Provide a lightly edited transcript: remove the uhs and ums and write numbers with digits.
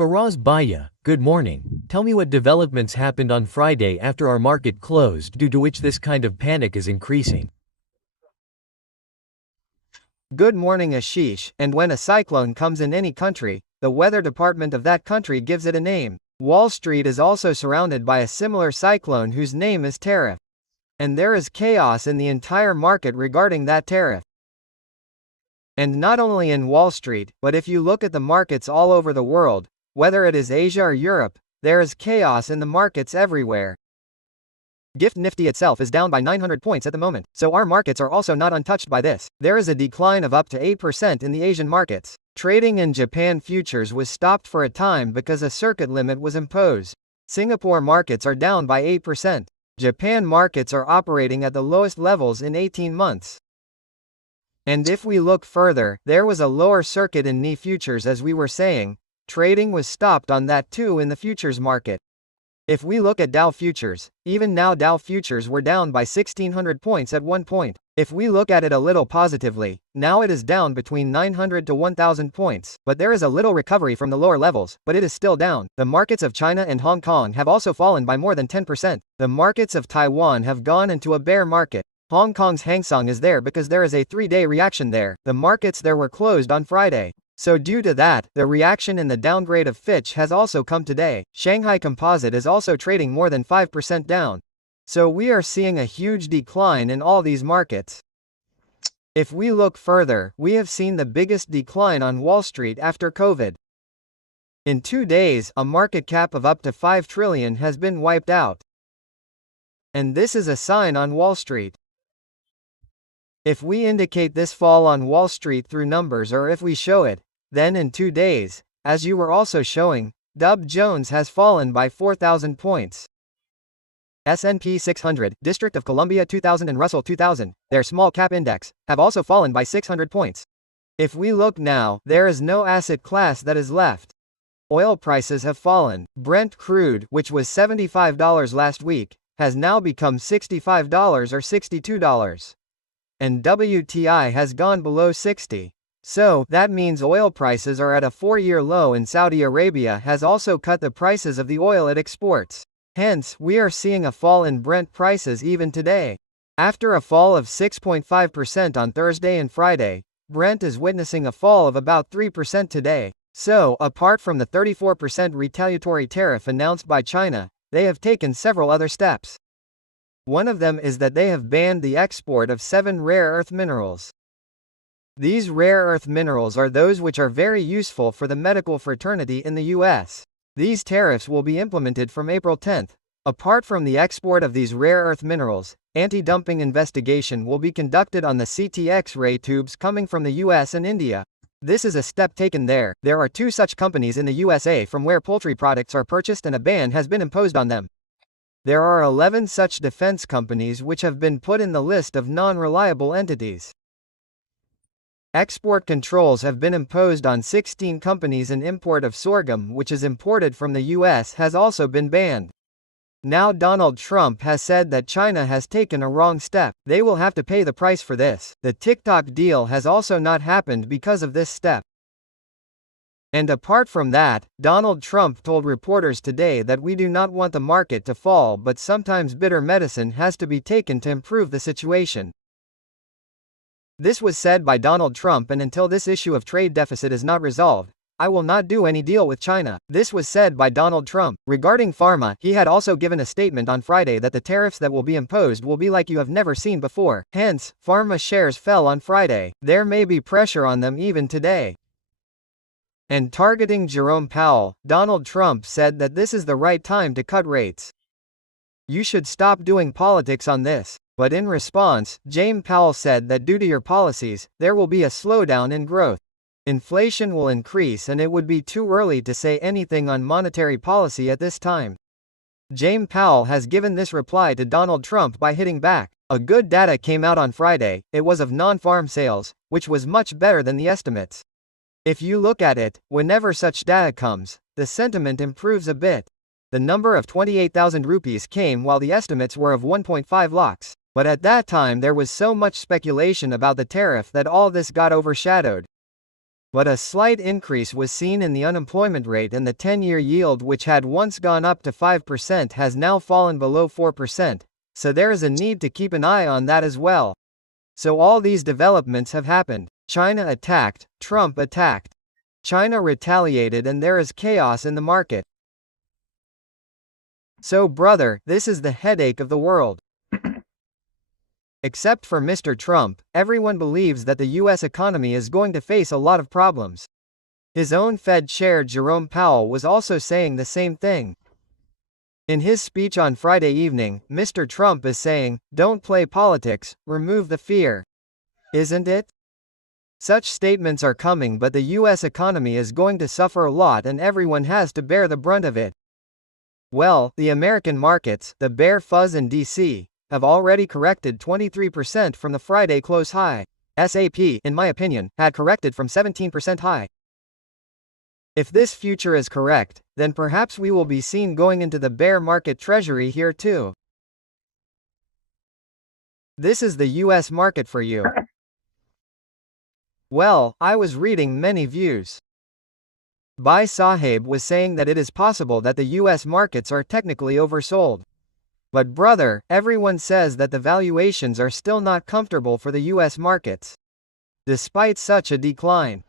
Faraz Baya, good morning. Tell me what developments happened on Friday after our market closed due to which this kind of panic is increasing. Good morning, Ashish. And when a cyclone comes in any country, the weather department of that country gives it a name. Wall Street is also surrounded by a similar cyclone whose name is tariff. And there is chaos in the entire market regarding that tariff. And not only in Wall Street, but if you look at the markets all over the world, whether it is Asia or Europe, there is chaos in the markets everywhere. Gift Nifty itself is down by 900 points at the moment, so our markets are also not untouched by this. There is a decline of up to 8% in the Asian markets. Trading in Japan futures was stopped for a time because a circuit limit was imposed. Singapore markets are down by 8%. Japan markets are operating at the lowest levels in 18 months. And if we look further, there was a lower circuit in Nifty futures, as we were saying. Trading was stopped on that too in the futures market. If we look at Dow futures, even now Dow futures were down by 1600 points at one point. If we look at it a little positively, now it is down between 900 to 1000 points, but there is a little recovery from the lower levels, but it is still down. The markets of China and Hong Kong have also fallen by more than 10%. The markets of Taiwan have gone into a bear market. Hong Kong's Hang Seng is there because there is a 3-day reaction there. The markets there were closed on Friday. So due to that, the reaction in the downgrade of Fitch has also come today. Shanghai Composite is also trading more than 5% down. So we are seeing a huge decline in all these markets. If we look further, we have seen the biggest decline on Wall Street after COVID. In 2 days, a market cap of up to 5 trillion has been wiped out. And this is a sign on Wall Street. If we indicate this fall on Wall Street through numbers, or if we show it, then in 2 days, as you were also showing, Dow Jones has fallen by 4,000 points. S&P 600, District of Columbia 2000 and Russell 2000, their small cap index, have also fallen by 600 points. If we look now, there is no asset class that is left. Oil prices have fallen. Brent crude, which was $75 last week, has now become $65 or $62. And WTI has gone below 60. So, that means oil prices are at a 4-year low, and Saudi Arabia has also cut the prices of the oil it exports. Hence, we are seeing a fall in Brent prices even today. After a fall of 6.5% on Thursday and Friday, Brent is witnessing a fall of about 3% today. So, apart from the 34% retaliatory tariff announced by China, they have taken several other steps. One of them is that they have banned the export of 7 rare earth minerals. These rare earth minerals are those which are very useful for the medical fraternity in the US. These tariffs will be implemented from April 10th. Apart from the export of these rare earth minerals, anti-dumping investigation will be conducted on the CT-X-ray tubes coming from the US and India. This is a step taken there. There are 2 such companies in the USA from where poultry products are purchased, and a ban has been imposed on them. There are 11 such defense companies which have been put in the list of non-reliable entities. Export controls have been imposed on 16 companies, and import of sorghum, which is imported from the US, has also been banned. Now Donald Trump has said that China has taken a wrong step. They will have to pay the price for this. The TikTok deal has also not happened because of this step. And apart from that, Donald Trump told reporters today that we do not want the market to fall, but sometimes bitter medicine has to be taken to improve the situation. This was said by Donald Trump, and until this issue of trade deficit is not resolved, I will not do any deal with China. This was said by Donald Trump. Regarding pharma, he had also given a statement on Friday that the tariffs that will be imposed will be like you have never seen before. Hence, pharma shares fell on Friday. There may be pressure on them even today. And targeting Jerome Powell, Donald Trump said that this is the right time to cut rates. You should stop doing politics on this. But in response, Jerome Powell said that due to your policies, there will be a slowdown in growth. Inflation will increase, and it would be too early to say anything on monetary policy at this time. Jerome Powell has given this reply to Donald Trump by hitting back. A good data came out on Friday. It was of non-farm sales, which was much better than the estimates. If you look at it, whenever such data comes, the sentiment improves a bit. The number of 28,000 rupees came while the estimates were of 1.5 lakhs. But at that time there was so much speculation about the tariff that all this got overshadowed. But a slight increase was seen in the unemployment rate, and the 10-year yield, which had once gone up to 5%, has now fallen below 4%, so there is a need to keep an eye on that as well. So all these developments have happened. China attacked, Trump attacked. China retaliated, and there is chaos in the market. So brother, this is the headache of the world. Except for Mr. Trump, everyone believes that the US economy is going to face a lot of problems. His own Fed chair Jerome Powell was also saying the same thing. In his speech on Friday evening, Mr. Trump is saying, "Don't play politics, remove the fear." Isn't it? Such statements are coming, but the US economy is going to suffer a lot and everyone has to bear the brunt of it. Well, the American markets, the bear fuzz in DC, have already corrected 23% from the Friday close high. S&P, in my opinion, had corrected from 17% high. If this future is correct, then perhaps we will be seen going into the bear market treasury here too. This is the US market for you. Well, I was reading many views. Bhai Sahib was saying that it is possible that the US markets are technically oversold. But brother, everyone says that the valuations are still not comfortable for the US markets. Despite such a decline.